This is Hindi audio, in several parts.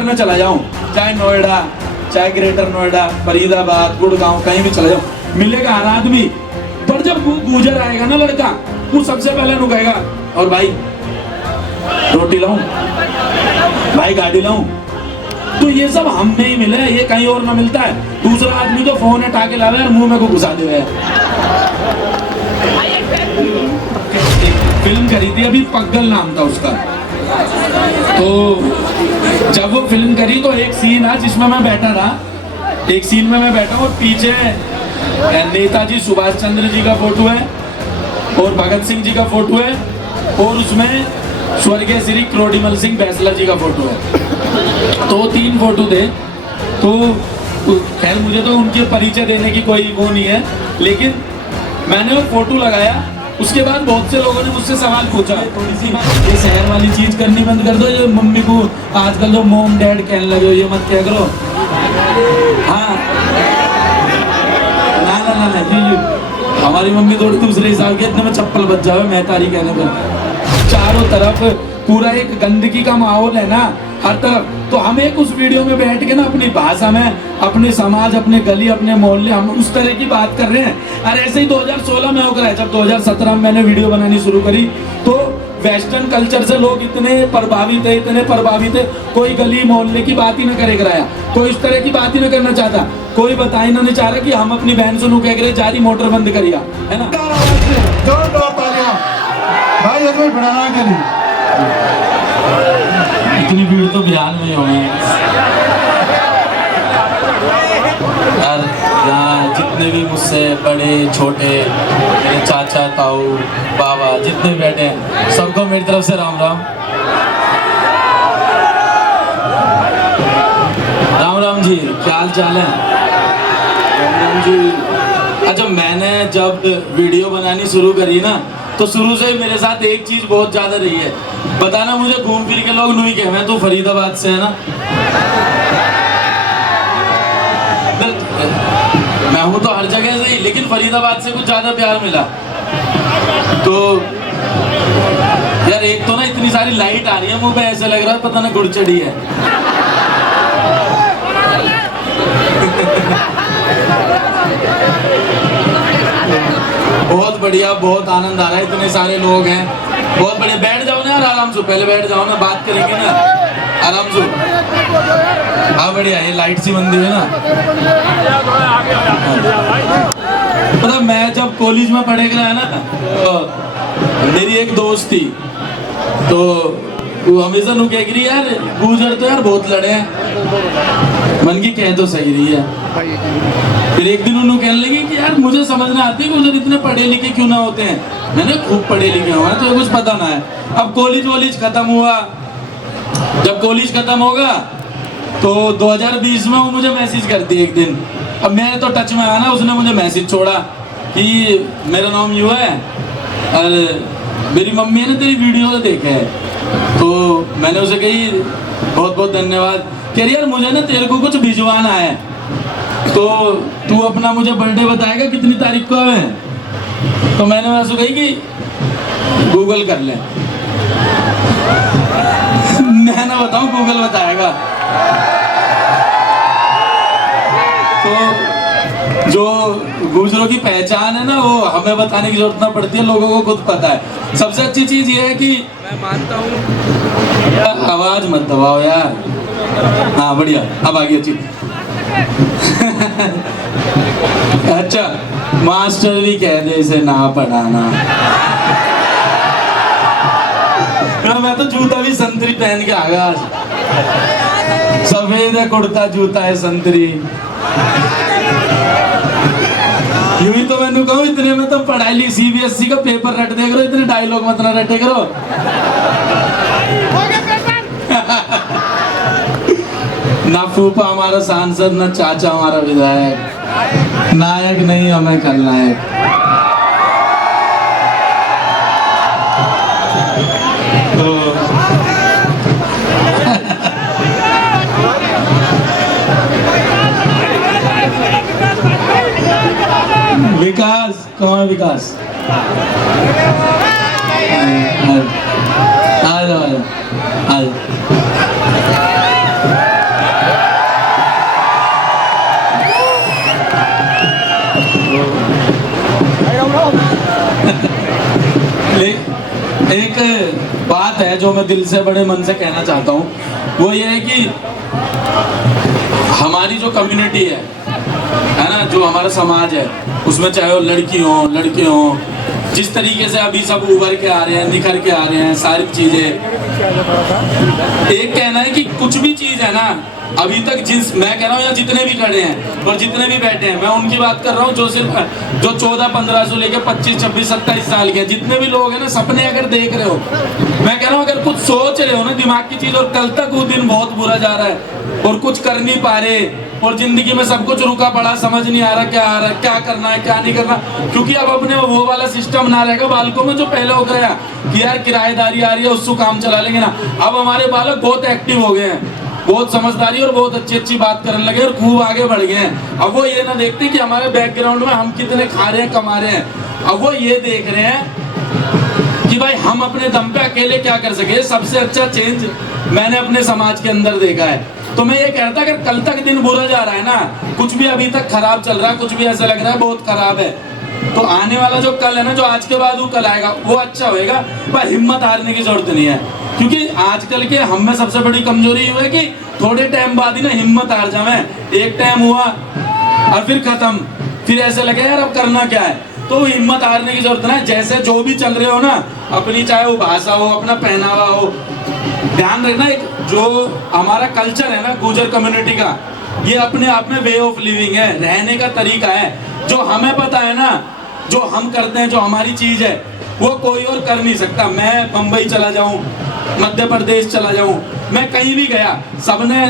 सेक्टर में चला जाऊं, चाहे नोएडा, चाहे ग्रेटर नोएडा, फरीदाबाद, गुड़गांव, कहीं भी चला जाऊं, मिलेगा हर आदमी। पर जब गुजर आएगा ना लड़का, वो सबसे पहले नु कहेगा, और भाई रोटी लाऊं, भाई गाड़ी लाऊं। तो ये सब हमने ही मिले, ये कहीं और ना मिलता है। दूसरा आदमी तो फोन उठा के लावे और मुंह में को घुसा दे। फिल्म करी थी अभी, पग्गल नाम था उसका। तो जब वो फिल्म करी तो एक सीन है जिसमें मैं बैठा था, एक सीन में मैं बैठा हूँ और पीछे नेताजी सुभाष चंद्र जी का फोटो है और भगत सिंह जी का फोटो है और उसमें स्वर्गीय श्री क्रोडीमल सिंह बैसला जी का फोटो है। तो 3 फोटो थे। तो खैर मुझे तो उनके परिचय देने की कोई वो नहीं है, लेकिन मैंने वो फोटो लगाया। उसके बाद बहुत से लोगों ने मुझसे सवाल पूछा, थोड़ी सी ये शहर वाली चीज करनी बंद कर दो, ये मम्मी को आजकल तो मॉम डैड कहने लगे हो, ये मत क्या करो। हाँ ना जी, हमारी मम्मी थोड़ी दूसरे हिसाब की, इतने में चप्पल बच जावे मैं तारी कहने पर। चारों तरफ पूरा एक गंदगी का माहौल है ना हर तरफ। तो हम एक उस वीडियो में बैठ के ना अपनी भाषा में, अपने समाज, अपने गली, अपने मोहल्ले, हम उस तरह की बात कर रहे हैं। और ऐसे ही 2016 में होकर है, जब 2017 में मैंने वीडियो बनानी शुरू करी तो वेस्टर्न कल्चर से लोग इतने प्रभावित है, कोई गली मोहल्ले की बात ही न करे कराया, कोई इस तरह की बात ही न करना चाहता, कोई बता ही नहीं चाह रहा कि हम अपनी बहन सुनू कह रहे जारी मोटर बंद करिया, है ना। भाई ये कोई बढ़ाना करी, इतनी भीड़ तो बिहार में हो है यार। यहाँ जितने भी मुझसे बड़े छोटे, मेरे चाचा ताऊ बाबा जितने बैठे हैं, सबको मेरी तरफ से राम राम। राम राम जी, क्या हाल चाल है? राम राम जी। अच्छा, मैंने जब वीडियो बनानी शुरू करी ना, तो शुरू से ही मेरे साथ एक चीज बहुत ज्यादा रही है। बताना मुझे घूम फिर के लोग नहीं कहे, मैं तो फरीदाबाद से है ना, मैं हूँ तो हर जगह से ही, लेकिन फरीदाबाद से कुछ ज्यादा प्यार मिला। तो यार एक तो ना इतनी सारी लाइट आ रही है मुंह पे, ऐसे लग रहा है पता ना गुड़ चढ़ी है। बहुत बढ़िया, बहुत आनंद आ रहा है, इतने सारे लोग हैं, बहुत बढ़िया। बैठ जाओ ना यार आराम से, पहले बैठ जाओ ना, बात करेंगे ना आराम से। हाँ बढ़िया, ये लाइट सी बंदी है ना। मतलब मैं जब कॉलेज में पढ़े गया ना, तो मेरी एक दोस्त थी, तो वो हमेशा नु कह रही यार गुजर तो यार बहुत लड़े हैं। मन की कह तो सही रही है। फिर एक दिन उन्होंने कहने लगी कि यार मुझे समझना आती है कि उधर इतने पढ़े लिखे क्यों ना होते हैं। मैंने खूब पढ़े लिखे हुआ है, तो कुछ पता ना है। अब कॉलेज खत्म हुआ, जब कॉलेज खत्म होगा तो 2020 में वो मुझे मैसेज करती एक दिन। अब मैं तो टच में आया ना, उसने मुझे मैसेज छोड़ा कि मेरा नाम यू है और मेरी मम्मी ने तेरी वीडियो देखे है। तो मैंने उसे कही बहुत बहुत धन्यवाद। कह रही यार मुझे ना तेरे को कुछ भिजवाना है, तो तू अपना मुझे बर्थडे बताएगा कितनी तारीख को है। तो मैंने उसको कही कि गूगल कर ले। मैं ना बताऊं, गूगल बताएगा। तो जो गुजरों की पहचान है ना, वो हमें बताने की जरूरत ना पड़ती है, लोगों को खुद पता है। सबसे अच्छी चीज ये है कि मैं मानता हूँ, आवाज मत दबाओ यार। हाँ बढ़िया, अब आ गई अच्छी। अच्छा, मास्टर भी कह दे इसे ना पढ़ाना। मैं तो जूता भी संतरी पहन के आ गया आज। सफेद है कुर्ता, जूता है संतरी। यूं ही तो मैंने कहूँ, इतने में तो पढ़ाई ली, CBSE का पेपर रट दे करो, इतने डायलॉग मत ना रटे करो। ना फूफा हमारा सांसद, ना चाचा हमारा विधायक, नायक नहीं हमें खलनायक। तो विकास, कौन है विकास? आ जाओ। एक बात है जो मैं दिल से बड़े मन से कहना चाहता हूँ, वो ये है कि हमारी जो कम्युनिटी है ना, जो हमारा समाज है, उसमें चाहे वो लड़की हो लड़के हो, जिस तरीके से अभी सब उभर के आ रहे हैं, निखर के आ रहे हैं सारी चीजें, एक कहना है कि कुछ भी चीज है ना, अभी तक जिस मैं कह रहा हूँ, या जितने भी खड़े हैं और जितने भी बैठे हैं, मैं उनकी बात कर रहा हूँ जो सिर्फ जो 14-15 से लेकर 25-26-27 साल के हैं, जितने भी लोग हैं ना, सपने अगर देख रहे हो, मैं कह रहा हूँ अगर कुछ सोच रहे हो ना दिमाग की चीज, और कल तक वो दिन बहुत बुरा जा रहा है और कुछ कर नहीं पा रहे, और जिंदगी में सब कुछ रुका पड़ा, समझ नहीं आ रहा क्या करना है क्या नहीं करना, क्योंकि अब अपने वो वाला सिस्टम ना रहेगा बालकों में जो पहले हो गया कि यार किराएदारी आ रही है उसको काम चला लेंगे ना। अब हमारे बालक बहुत एक्टिव हो गए हैं, बहुत समझदारी और बहुत अच्छी अच्छी बात करने लगे और खूब आगे बढ़ गए हैं। अब वो ये ना देखते कि हमारे बैकग्राउंड में हम कितने खा रहे हैं कमा रहे हैं, अब वो ये देख रहे हैं कि भाई हम अपने दम पे अकेले क्या कर सके। सबसे अच्छा चेंज मैंने अपने समाज के अंदर देखा है। तो मैं ये कहता, अगर कल तक दिन बुरा जा रहा है ना, कुछ भी अभी तक खराब चल रहा है, कुछ भी ऐसा लग रहा है बहुत खराब है, तो आने वाला जो कल है ना, जो आज के बाद वो कल आएगा, वो अच्छा होएगा। पर हिम्मत हारने की जरूरत नहीं है, क्योंकि आजकल के हम में सबसे बड़ी कमजोरी ये है कि थोड़े टाइम बाद ही ना हिम्मत हार जावे। एक टाइम हुआ और फिर खत्म, फिर ऐसे लगे यार अब करना क्या है। तो हिम्मत हारने की जरूरत ना है। जैसे जो भी चल रहे हो ना, अपनी चाहे वो भाषा हो, अपना पहनावा हो, ध्यान रखना, एक जो हमारा कल्चर है ना गुर्जर कम्युनिटी का, ये अपने आप में वे ऑफ लिविंग है, रहने का तरीका है। जो हमें पता है ना, जो हम करते हैं, जो हमारी चीज है, वो कोई और कर नहीं सकता। मैं बंबई चला जाऊं, मध्य प्रदेश चला जाऊं, मैं कहीं भी गया, सबने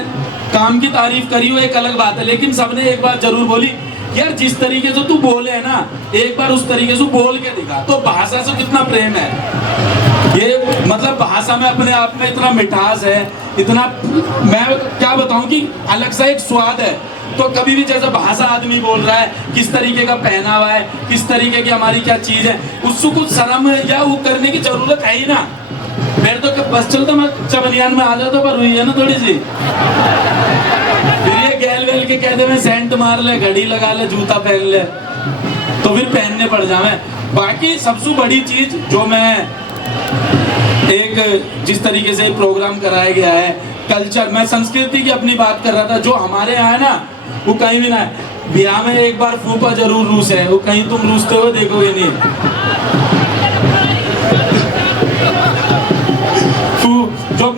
काम की तारीफ करी हो एक अलग बात है, लेकिन सबने एक बात जरूर बोली, यार जिस तरीके से तू बोले है ना, एक बार उस तरीके से बोल के दिखा। तो भाषा से कितना प्रेम है, ये मतलब भाषा में अपने आप में इतना मिठास है, इतना, मैं क्या बताऊं कि अलग सा एक स्वाद है। तो कभी भी जैसे भाषा आदमी बोल रहा है, किस तरीके का पहनावा है, किस तरीके की हमारी क्या चीज है, उसको कुछ शर्म या वो करने की जरूरत है ही ना। मेरे तो बस चलता मैं चबनियान में आ जाता, पर हुई है ना थोड़ी सी, फिर ये गैल वैल के कहते मैं सेंट मार ले, घड़ी लगा ले, जूता पहन ले, तो फिर पहनने पड़ जावे। बाकी सबसे बड़ी चीज जो मैं एक जिस तरीके से प्रोग्राम कराया गया है, कल्चर, मैं संस्कृति की अपनी बात कर रहा था, जो हमारे यहाँ है ना, वो कहीं भी ना है। बिहार में एक बार फूफा जरूर रूस है, वो कहीं तुम रूसते हुए देखोगे नहीं।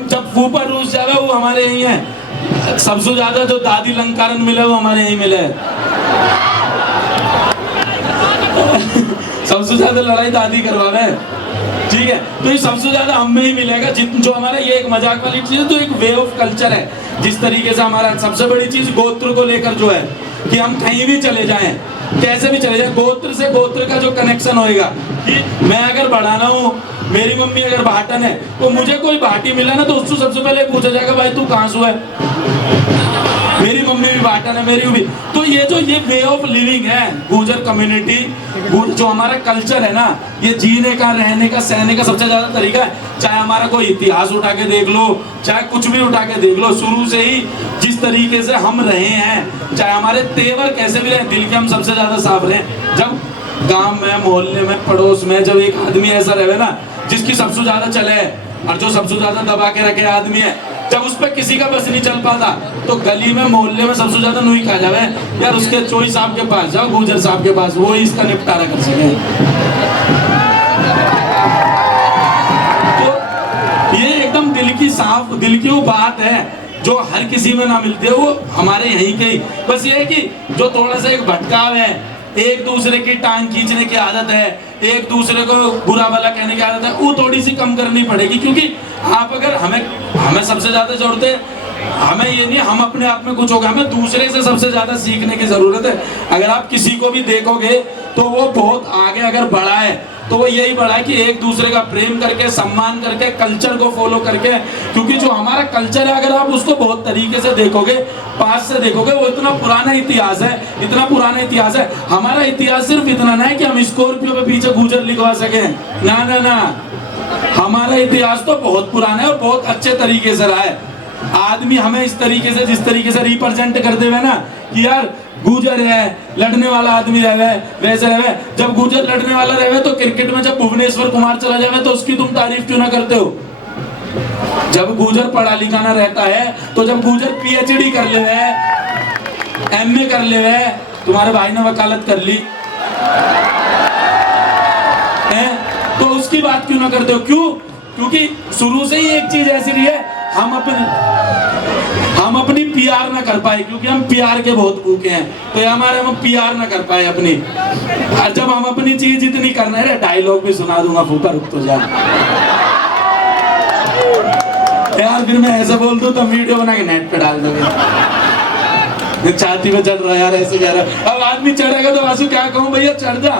जब फूफा रूस जावे वो हमारे यही है। सबसे ज्यादा जो दादी लंकारन मिले वो हमारे यही मिले। सबसे ज्यादा लड़ाई दादी करवावे, ठीक है, तो ये सबसे ज्यादा हम में ही मिलेगा। जो हमारा ये एक मजाक वाली चीज है, तो एक वे ऑफ कल्चर है। जिस तरीके से हमारा सबसे बड़ी चीज गोत्र को लेकर जो है, कि हम कहीं भी चले जाएं, कैसे भी चले जाएं, गोत्र से गोत्र का जो कनेक्शन होएगा, कि मैं अगर बढ़ाना हूँ, मेरी मम्मी अगर भाटन है, तो मुझे कोई भाटी मिला ना, तो उससे सबसे पहले पूछा जाएगा भाई तू कहाँ से है। मेरी मम्मी भी भाटन है, मेरी भी। तो ये वे ऑफ लिविंग है गुर्जर कम्युनिटी, जो हमारा कल्चर है ना, ये जीने का, रहने का, सहने का सबसे ज्यादा तरीका है। चाहे हमारा कोई इतिहास उठा के देख लो, चाहे कुछ भी उठा के देख लो, शुरू से ही जिस तरीके से हम रहे हैं, चाहे हमारे तेवर कैसे भी रहे, दिल के हम सबसे ज्यादा साफ रहे। जब गांव में, मोहल्ले में, पड़ोस में जब एक आदमी ऐसा रहे ना जिसकी सबसे ज्यादा चले, और जो सबसे ज्यादा दबा के रखे आदमी है, जब उस पर किसी का बस नहीं चल पाता, तो गली में, मोहल्ले में सबसे ज्यादा नुई खा जावे, यार उसके चोई साहब के पास जाओ, गुर्जर साहब के पास, वो ही इसका निपटारा कर सके। तो ये एकदम दिल की वो बात है जो हर किसी में ना मिलती है, वो हमारे यहीं के ही। बस ये है कि जो थोड़ा सा एक भटकाव है, एक दूसरे की टांग खींचने की आदत है, एक दूसरे को बुरा भला कहने की आदत है, वो थोड़ी सी कम करनी पड़ेगी। क्योंकि आप अगर हमें सबसे ज्यादा जरूरत है, हमें ये नहीं हम अपने आप में कुछ होगा, हमें दूसरे से सबसे ज्यादा सीखने की जरूरत है। अगर आप किसी को भी देखोगे तो वो बहुत आगे अगर बढ़ा है, तो वो यही बढ़ा है कि एक दूसरे का प्रेम करके, सम्मान करके, कल्चर को फॉलो करके। क्योंकि जो हमारा कल्चर है, अगर आप उसको बहुत तरीके से देखोगे, पास से देखोगे, वो इतना पुराना इतिहास है, इतना पुराना इतिहास है। हमारा इतिहास सिर्फ इतना ना है कि हम स्कॉर्पियो पे पीछे गुर्जर लिखवा सके, ना ना ना, हमारा इतिहास तो बहुत पुराना है और बहुत अच्छे तरीके से रहा है। आदमी हमें इस तरीके से, जिस तरीके से रिप्रेजेंट करते हुए ना, कि यार गुजर है, लड़ने वाला आदमी रहे वैसे रहे। जब गुजर लड़ने वाला रहे तो क्रिकेट में जब भुवनेश्वर कुमार चला जाए तो उसकी तुम तारीफ क्यों ना करते हो? जब गुजर पढ़ा लिखा ना रहता है तो जब गुजर पीएचडी कर ले एमए कर ले, तुम्हारे भाई ने वकालत कर ली है, तो उसकी बात क्यों ना करते हो? क्यों? क्योंकि शुरू से ही एक चीज ऐसी रही है, हम अपनी पीआर ना कर पाए, क्योंकि हम पीआर के बहुत भूखे हैं, तो ये हमारे हम पीआर ना कर पाए अपनी। और जब हम अपनी चीज इतनी करना है, डायलॉग भी सुना दूंगा, फूफा रुक तो जा यार, फिर मैं ऐसा बोल दूं तो वीडियो बना के नेट पे डाल दोगे। छाती में चढ़ रहा यार, ऐसे कह रहा। अब आदमी चढ़ेगा तो आंसू क्या कहूं, भैया चढ़ जा,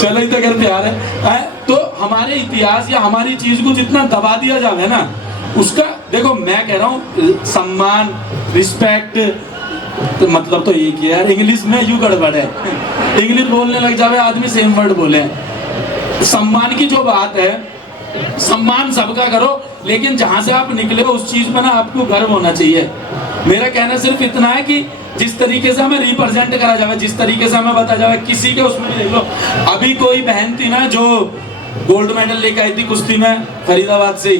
चलो ही तो कर प्यार है। तो हमारे इतिहास या हमारी चीज को जितना दबा दिया जाए ना, उसका देखो मैं कह रहा हूँ सम्मान, रिस्पेक्ट, तो मतलब तो एक ही है यार। इंग्लिश में यू गड़बड़ है, इंग्लिश बोलने लग जावे आदमी सेम वर्ड बोले। सम्मान की जो बात है, सम्मान सबका करो, लेकिन जहां से आप निकले हो उस चीज पर ना आपको गर्व होना चाहिए। मेरा कहना सिर्फ इतना है कि जिस तरीके से हमें रिप्रेजेंट करा जाए, जिस तरीके से हमें बताया जाए, किसी के उसमें भी देख लो। अभी कोई बहन थी ना जो गोल्ड मेडल लेकर आई थी कुश्ती में, फरीदाबाद से ही,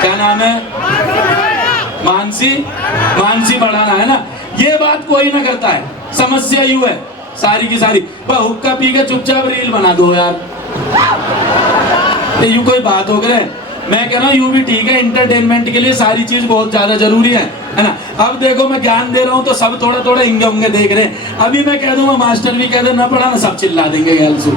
क्या नाम है, मानसी बढ़ाना है ना। ये बात कोई ना करता है, समस्या यूं है सारी की सारी, हुक्का पी के चुपचाप रील बना दो यार, यूं कोई बात हो गए। मैं कह रहा हूँ यूं भी ठीक है, एंटरटेनमेंट के लिए सारी चीज बहुत ज्यादा जरूरी है ना। अब देखो मैं ज्ञान दे रहा हूँ तो सब थोड़ा थोड़ा इंगे उंगे देख रहे हैं। अभी मैं कह दूंगा मास्टर भी कह दे ना पढ़ा ना, सब चिल्ला देंगे गैलसू,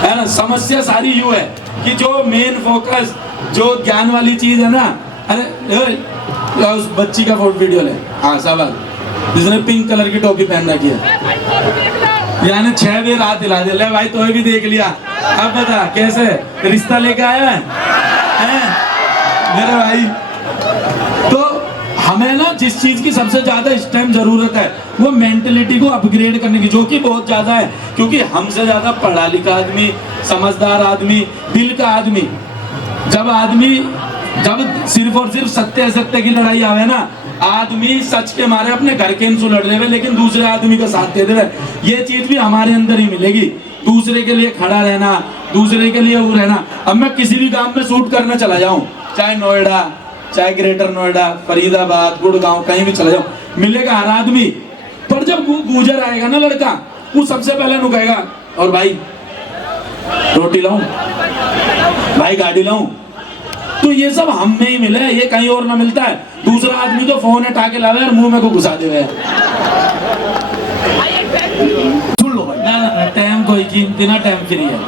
है ना। समस्या सारी यूं है कि जो मेन फोकस, जो ज्ञान वाली चीज है ना, अरे उस बच्ची का फोटो वीडियो ले, हाँ सवाल, जिसने पिंक कलर की टोपी पहन रखी है, यानी 6 बार रात दिला दे ले भाई, तो भी देख लिया। अब बता कैसे रिश्ता लेके आया है मेरे भाई। तो हमें ना जिस चीज की सबसे ज्यादा इस टाइम जरूरत है वो मेंटलिटी को अपग्रेड करने की, जो कि बहुत ज्यादा है, क्योंकि हमसे ज्यादा पढ़ा लिखा आदमी, समझदार आदमी, दिल का आदमी, जब सिर्फ और सिर्फ सत्य असत्य की लड़ाई आवे ना, आदमी सच के मारे अपने घर के इंसू लड़ ले, लेकिन दूसरे आदमी का साथ दे दे। ये चीज भी हमारे अंदर ही मिलेगी, दूसरे के लिए खड़ा रहना, दूसरे के लिए वो रहना। अब मैं किसी भी काम में शूट करने चला जाऊं, चाहे नोएडा, चाहे ग्रेटर नोएडा, फरीदाबाद, गुड़गांव, कहीं भी चला जाऊं, मिलेगा हर आदमी। पर जब गुजर आएगा ना लड़का, वो सबसे पहले नु कहेगा, और भाई रोटी लाऊं, भाई गाड़ी लाऊं। तो ये सब हम में ही मिले, ये कहीं और ना मिलता है। दूसरा आदमी तो फोन उठा के लावे और मुंह में को घुसा देवे। सुन लो भाई, ना टाइम कोई कीमती ना, टाइम फ्री है।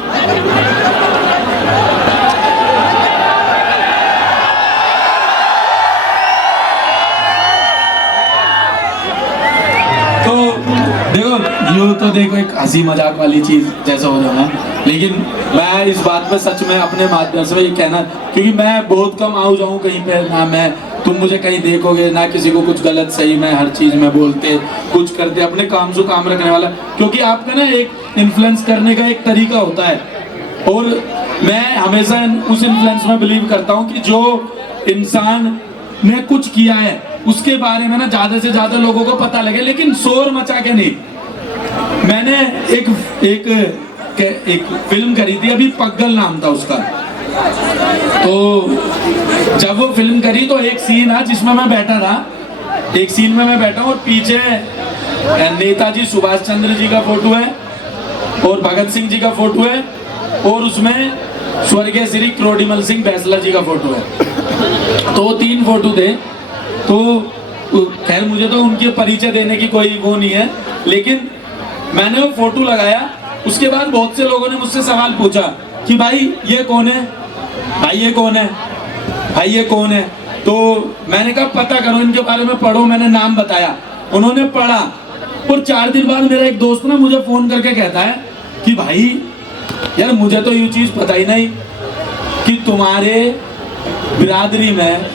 तो देखो यूं तो देखो एक हंसी मजाक वाली चीज जैसा हो जाना, लेकिन मैं इस बात पे सच में अपने माध्यम से ये कहना, क्योंकि मैं बहुत कम आऊँ जाऊँ कहीं पे ना, मैं तुम मुझे कहीं देखोगे ना, किसी को कुछ गलत सही मैं हर चीज में बोलते कुछ करते, अपने काम से काम रखने वाला, क्योंकि आपका ना एक इन्फ्लुएंस करने का एक तरीका होता है। और मैं हमेशा उस इन्फ्लुएंस में बिलीव करता हूँ कि जो इंसान ने कुछ किया है उसके बारे में ना ज्यादा से ज्यादा लोगों को पता लगे, लेकिन शोर मचा के नहीं। मैंने एक फिल्म करी थी अभी, पग्गल नाम था उसका। तो जब वो फिल्म करी तो एक सीन है जिसमें मैं बैठा था, एक सीन में मैं बैठा हूँ और पीछे नेताजी सुभाष चंद्र जी का फोटो है और भगत सिंह जी का फोटो है और उसमें स्वर्गीय श्री क्रोडीमल सिंह बैसला जी का फोटो है। तो 3 फोटो थे। तो खैर मुझे तो उनके परिचय देने की कोई वो नहीं है, लेकिन मैंने वो फोटो लगाया। उसके बाद बहुत से लोगों ने मुझसे सवाल पूछा कि भाई ये कौन है, भाई ये कौन है, भाई ये कौन है। तो मैंने कहा पता करो इनके बारे में, पढ़ो। मैंने नाम बताया, उन्होंने पढ़ा और 4 दिन बाद मेरा एक दोस्त ना मुझे फोन करके कहता है कि भाई यार मुझे तो ये चीज पता ही नहीं कि तुम्हारे बिरादरी में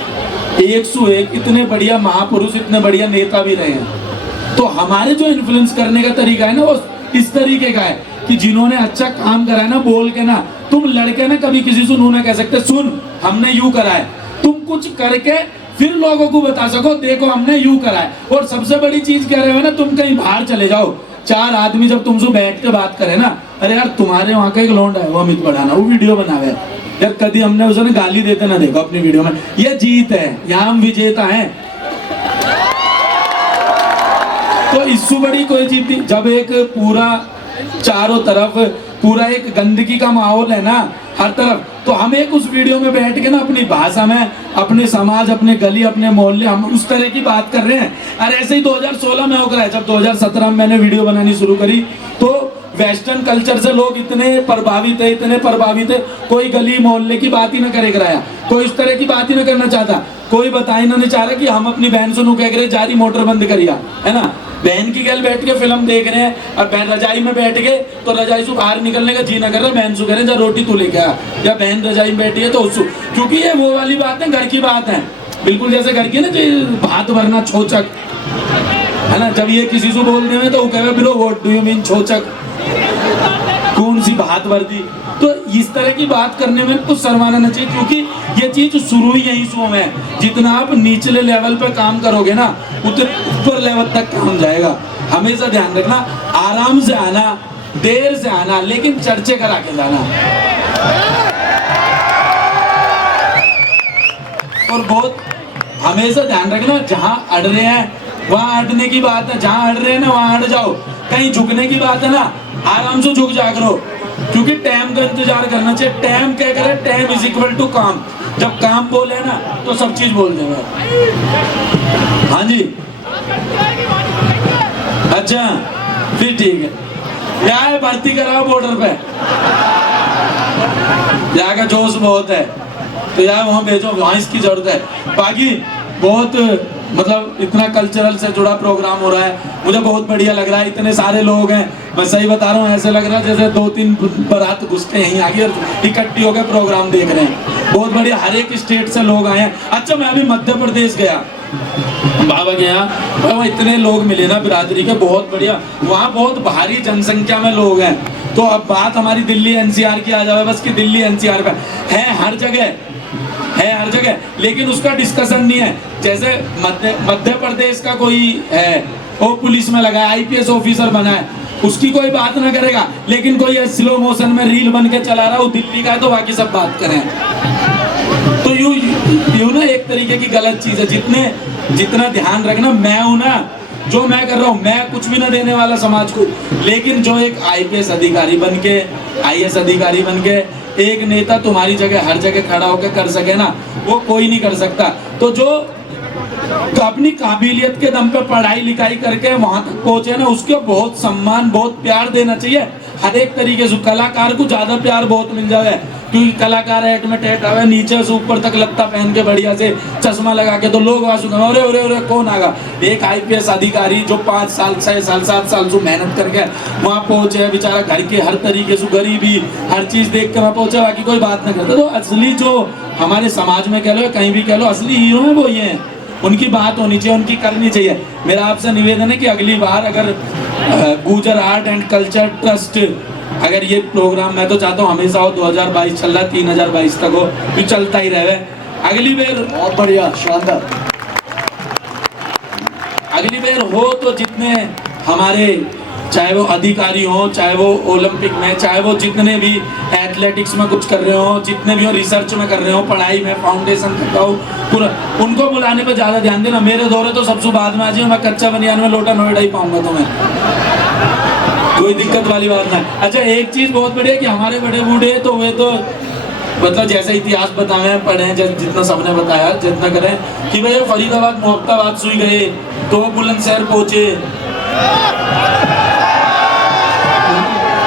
101 इतने बढ़िया महापुरुष, इतने बढ़िया नेता भी रहे हैं। तो हमारे जो इन्फ्लुएंस करने का तरीका है ना वो इस तरीके का है कि जिन्होंने अच्छा काम करा है ना, बोल के ना, तुम लड़के ना कभी किसी से नू ना कह सकते सुन हमने यूं करा है। तुम कुछ करके फिर लोगों को बता सको देखो हमने यूं करा है। और सबसे बड़ी चीज कह रहे हो ना, तुम कहीं बाहर चले जाओ, 4 आदमी जब तुमसे बैठ के बात करे ना, अरे यार तुम्हारे वहां का एक लौंडा है वो अमित बढ़ाना, वो वीडियो बनावे यार, कभी हमने उसे गाली देते ना देखो अपनी वीडियो में। ये जीत है, यहाँ हम विजेता हैं। तो इससे बड़ी कोई जीत नहीं। जब एक पूरा चारों तरफ पूरा एक गंदगी का माहौल है ना हर तरफ, तो हम एक उस वीडियो में बैठ के ना अपनी भाषा में अपने समाज, अपने गली, अपने मोहल्ले, हम उस तरह की बात कर रहे हैं। और ऐसे ही 2016 में हो गया है। जब 2017 में मैंने वीडियो बनानी शुरू करी तो वेस्टर्न कल्चर से लोग इतने प्रभावित है, कोई गली मोहल्ले की बात ही ना करे कराया, कोई इस तरह की बात ही ना करना चाहता, कोई बता ही ना नहीं चाह रहा कि हम अपनी बहन से कह रहे जारी मोटर बंद करिया, है ना। बहन की गल बैठ के फिल्म देख रहे हैं और बहन रजाई में बैठ गए तो रजाई से बाहर निकलने का जी ना कर रहा, बहन से कह रहे जा रोटी तू लेके आ, या बहन रजाई में बैठी है तो उसको, क्योंकि ये वो वाली बात है, घर की बात है, बिल्कुल जैसे घर की ना जो भात भरना छोचक, है ना। जब ये किसी से बोलने में तो वो कहे बिलो व्हाट डू यू मीन छोचक, कौन सी बात भर दी। तो इस तरह की बात करने में कुछ शर्माना नहीं चाहिए, क्योंकि ये चीज शुरू ही यही शो में। जितना आप निचले लेवल पे काम करोगे ना उतने ऊपर लेवल तक काम जाएगा। हमेशा ध्यान रखना, आराम से आना, देर से आना, लेकिन चर्चे करा के जाना। और बहुत हमेशा ध्यान रखना, जहां अड़ रहे हैं वहां अड़ने की बात है, जहां अड़ रहे हैं ना वहां अड़ जाओ। कहीं झुकने की बात है ना, आराम से झुक जा करो, क्योंकि टाइम का इंतजार करना चाहिए। टाइम क्या करे, टाइम इज इक्वल टू काम। जब काम बोले ना तो सब चीज बोल देगा। हाँ जी, अच्छा फिर ठीक है, क्या भर्ती कराओ बॉर्डर पे, यहाँ का जोश बहुत है तो यार वहाँ भेजो, वहाँ इसकी जरूरत है। बाकी बहुत मतलब इतना कल्चरल से जुड़ा प्रोग्राम हो रहा है, मुझे बहुत बढ़िया लग रहा है। इतने सारे लोग हैं, मैं सही बता रहा हूँ, ऐसे लग रहा है जैसे 2-3 बारात घुस के यहीं आ गई और इकट्ठी होकर प्रोग्राम देख रहे हैं। बहुत बढ़िया, हर एक स्टेट से लोग आए हैं। अच्छा, मैं अभी मध्य प्रदेश गया, बाबा के यहाँ, वहाँ इतने लोग मिले ना बिरादरी के, बहुत बढ़िया। वहाँ बहुत भारी जनसंख्या में लोग हैं। तो अब बात हमारी दिल्ली एनसीआर की आ जाए बस, कि दिल्ली एनसीआर का है हर जगह, है हर जगह, लेकिन उसका डिस्कशन नहीं है। जैसे मध्य प्रदेश का कोई है, वो पुलिस में लगा है, आईपीएस ऑफिसर बना है, उसकी कोई बात ना करेगा, लेकिन कोई स्लो मोशन में रील बन के चला रहा है, वो दिल्ली का है, तो बाकी सब बात करें। तो यूं ना एक तरीके की गलत चीज है। जितना ध्यान रखना, मैं हूं ना, जो मैं कर रहा हूँ, मैं कुछ भी ना देने वाला समाज को, लेकिन जो एक आईपीएस अधिकारी बन के, आईएएस अधिकारी बन के एक नेता तुम्हारी जगह हर जगह खड़ा होकर कर सके ना, वो कोई नहीं कर सकता। तो जो अपनी काबिलियत के दम पे पढ़ाई लिखाई करके वहां तक पहुंचे ना, उसके बहुत सम्मान, बहुत प्यार देना चाहिए हर एक तरीके से। कलाकार को ज्यादा प्यार बहुत मिल जाए, क्योंकि कलाकार है में टेट आवे, नीचे से ऊपर तक लगता पहन के बढ़िया से चश्मा लगा के, तो लोग अरे अरे अरे कौन आगा। एक आईपीएस अधिकारी जो 5 साल 6 साल 7 साल से मेहनत करके वहां पहुंचे, बेचारा घर के हर तरीके से, गरीबी हर चीज देख के वहां पहुंचे, बाकी कोई बात नहीं करता। तो असली जो हमारे समाज में कह लो, कहीं भी कह लो, असली हीरो है वो ये है, उनकी बात होनी चाहिए, उनकी करनी चाहिए। मेरा आपसे निवेदन है कि अगली बार अगर Gurjar art and culture trust, अगर ये प्रोग्राम, मैं तो चाहता हूँ हमेशा हो, 2022 चल रहा, 3022 तक हो, फिर चलता ही रहे। अगली बार बहुत बढ़िया, शानदार। अगली बार हो तो जितने हमारे, चाहे वो अधिकारी हो, चाहे वो ओलंपिक में, चाहे वो जितने भी एथलेटिक्स में कुछ कर रहे हो, जितने भी हो रिसर्च में कर रहे हो, पढ़ाई में फाउंडेशन करता हूँ पूरा, उनको बुलाने पे ज्यादा ध्यान देना। मेरे दौरे तो सबसे बाद में आ जाए, मैं कच्चा बनियान में लोटा नोएडा ही पाऊंगा तुम्हें, कोई दिक्कत वाली बात ना। अच्छा, एक चीज बहुत बढ़िया कि हमारे बड़े बूढ़े तो वे तो मतलब जैसे इतिहास बताए पढ़े, जितना सबने बताया, जितना करें कि भाई फरीदाबाद मोहब्बताबाद सुई गए तो वो बुलंदशहर पहुंचे,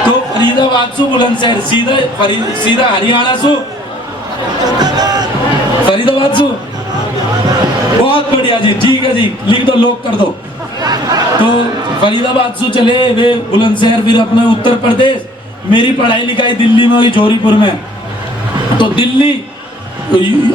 तो फरीदाबाद से बुलंदशहर सीधा हरियाणा से फरीदाबाद से। बहुत बढ़िया जी, ठीक है जी, लिख दो, लॉक कर दो। तो फरीदाबाद से चले वे बुलंदशहर, फिर अपने उत्तर प्रदेश। मेरी पढ़ाई लिखाई दिल्ली में हुई, जोरीपुर में, तो दिल्ली,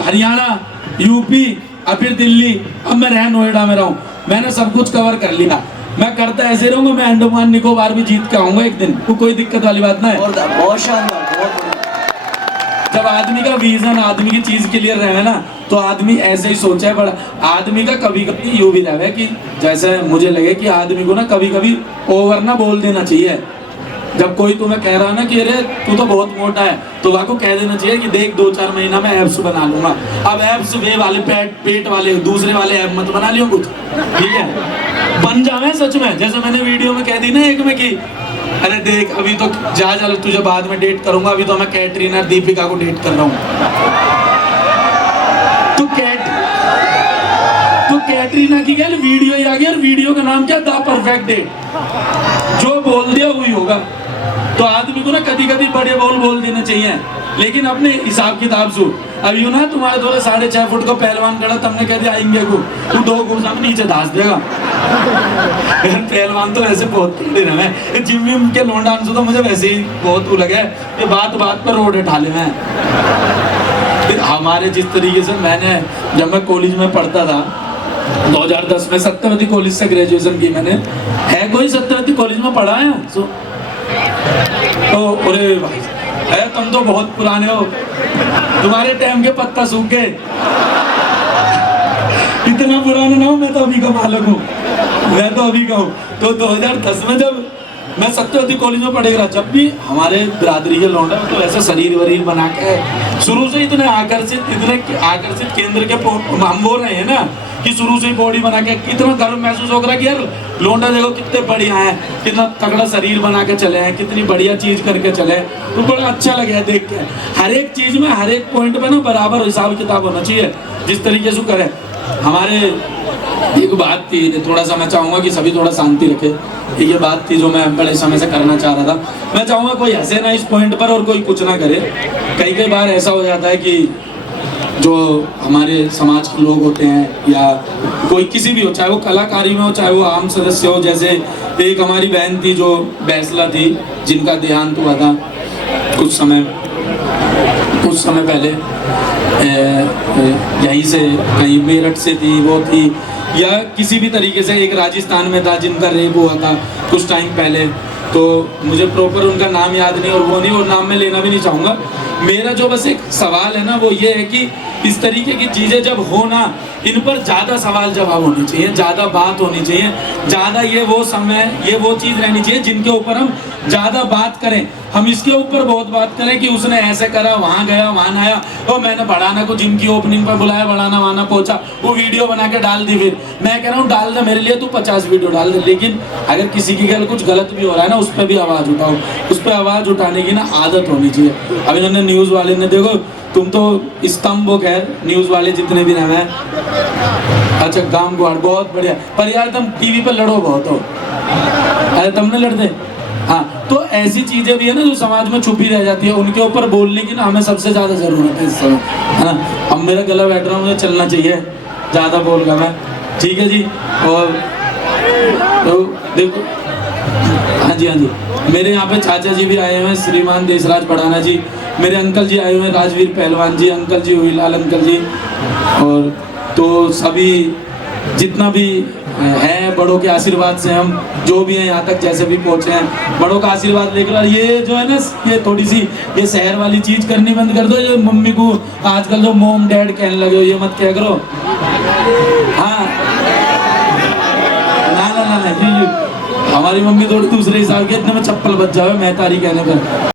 हरियाणा, यूपी, अब फिर दिल्ली, अब मैं रह नोएडा में रहूं। मैंने सब कुछ कवर कर लिया। मैं करता ऐसे रहूंगा, मैं अंडमान निकोबार भी जीत के आऊंगा एक दिन, तो कोई दिक्कत वाली बात ना है। बहुत शानदार, बहुत बढ़िया। जब आदमी का विजन, आदमी की चीज क्लियर रहे ना, तो आदमी ऐसे ही सोचा है। बड़ा आदमी का कभी कभी यूं भी रहे कि जैसे मुझे लगे कि आदमी को ना कभी कभी ओवर ना बोल देना चाहिए। जब कोई तुम्हें कह रहा ना कि अरे तू तो बहुत मोटा है, तो वह को कह देना चाहिए कि देख 2-4 महीना में एब्स बना लूंगा। अब एब्स वे वाले पेट वाले दूसरे वाले एब मत बना लियो कुछ, ठीक है, बन जावे सच में। जैसे मैंने वीडियो में कह दी ना एक में कि अरे देख अभी तो जा तुझे बाद में डेट करूंगा, अभी तो मैं कैटरीना दीपिका को डेट कर रहा हूँ। तो कैटरीना की क्या वीडियो ही आ गया, और वीडियो का नाम क्या, द परफेक्ट डेट। जो बोल दिया वही होगा। तो आदमी को ना कभी कभी बड़े बोल देने चाहिए, लेकिन अपने हिसाब किताब से। अब यूं ना तुम्हारे थोड़ा 6.5 फुट का पहलवान खड़ा, तुमने कह दिया आएंगे को, तू 2 घूसा में नीचे धास देगा। पहलवान तो वैसे बहुत खड़े रहे, जिम विम के लौंडा से तो मुझे वैसे ही बहुत लगे कि बात पर रोड उठा ले। मैं हमारे जिस तरीके से मैंने, जब मैं कॉलेज में पढ़ता था 2010 में, सत्यवती कॉलेज से ग्रेजुएशन की मैंने। है कोई सत्यवती कॉलेज में पढ़ा है? तो अरे भाई है, तुम तो बहुत पुराने हो, तुम्हारे टाइम के पत्ता सूख गए। इतना पुराना ना हो, मैं तो अभी का मालक हूँ, मैं तो अभी का हूँ। तो 2010 में जब मैं सत्यवती कॉलेज में पढ़ेगा, जब भी हमारे बिरादरी के लौंडे तो ऐसे शरीर वरीर बना के शुरू से इतने आकर्षित केंद्र के हम बोल रहे हैं ना कि शुरू से बॉडी बना के इतना गर्व महसूस हो रहा है कि यार लौंडा देखो कितने बढ़िया हैं, कितना तगड़ा शरीर बना के चले हैं, कितनी बढ़िया चीज करके चले। तो बड़ा अच्छा लगे देख के। हर एक चीज में, हर एक पॉइंट पे ना बराबर हिसाब किताब होना चाहिए, जिस तरीके से करे। हमारे एक बात थी, थोड़ा सा मैं चाहूंगा कि सभी थोड़ा शांति रखे। ये बात थी जो मैं बड़े समय से करना चाह रहा था। मैं चाहूंगा कोई हंसे ना इस पॉइंट पर और कोई कुछ ना करे। कई बार ऐसा हो जाता है कि जो हमारे समाज के लोग होते हैं या कोई किसी भी हो, चाहे वो कलाकारी में हो, चाहे वो आम सदस्य हो। जैसे एक हमारी बहन थी जो बैसला थी, जिनका देहांत हुआ था कुछ समय पहले, यहीं से कहीं मेरठ से थी वो थी, या किसी भी तरीके से एक राजस्थान में था जिनका रेप हुआ था कुछ टाइम पहले। तो मुझे प्रॉपर उनका नाम याद नहीं और वो नहीं, और नाम मैं लेना भी नहीं चाहूँगा। मेरा जो बस एक सवाल है ना वो ये है कि इस तरीके की चीज़ें जब हो ना, इन पर ज़्यादा सवाल जवाब होने चाहिए, ज़्यादा बात होनी चाहिए, ज़्यादा ये वो समय, ये वो चीज़ रहनी चाहिए जिनके ऊपर हम ज़्यादा बात करें। हम इसके ऊपर बहुत बात करें कि उसने ऐसे करा, वहाँ गया, वहाँ आया, और मैंने बढ़ाना को जिम की ओपनिंग पर बुलाया, बढ़ाना वहाँ पहुँचा, वो वीडियो बना के डाल दी। फिर मैं कह रहा हूँ डाल दे, मेरे लिए तू 50 वीडियो डाल दे, लेकिन अगर किसी की गल कुछ गलत भी हो रहा है ना, उस पर भी आवाज़ उठाओ। उस पर आवाज़ उठाने की ना आदत होनी चाहिए। अब इन्होंने न्यूज़ वाले ने, देखो तुम तो स्तंभ हो, खैर न्यूज़ वाले जितने भी नाम है, अच्छा गांव गुआड़ बहुत बढ़िया, पर यार तुम टीवी पर लड़ो बहुत हो, अरे तुम नहीं लड़ते। हाँ, तो ऐसी चीजें भी है ना जो समाज में छुपी रह जाती है, उनके ऊपर बोलने की ना हमें सबसे ज्यादा जरूरत है इस समय, है ना। अब मेरा गला बैठ रहा, मुझे चलना चाहिए, ज्यादा बोल रहा मैं, ठीक है जी। और तो देखो, हाँ जी, मेरे यहाँ पे चाचा जी भी आए हुए हैं, श्रीमान देशराज पढ़ाना जी, मेरे अंकल जी आए हुए हैं, राजवीर पहलवान जी, अंकल जी हुईलाल अंकल जी, और तो सभी जितना भी है बड़ों के आशीर्वाद से हम जो भी हैं यहाँ तक जैसे भी पहुँचे हैं, बड़ों का आशीर्वाद लेकर। ये जो है ना, ये थोड़ी सी ये शहर वाली चीज़ करनी बंद कर दो। ये मम्मी को आजकल जो मोम डैड कहने लगे हो, ये मत क्या करो। हाँ, ना, हमारी मम्मी थोड़ी दूसरे हिसाब की, इतने में चप्पल बच जावे मैं तारी कहने पर।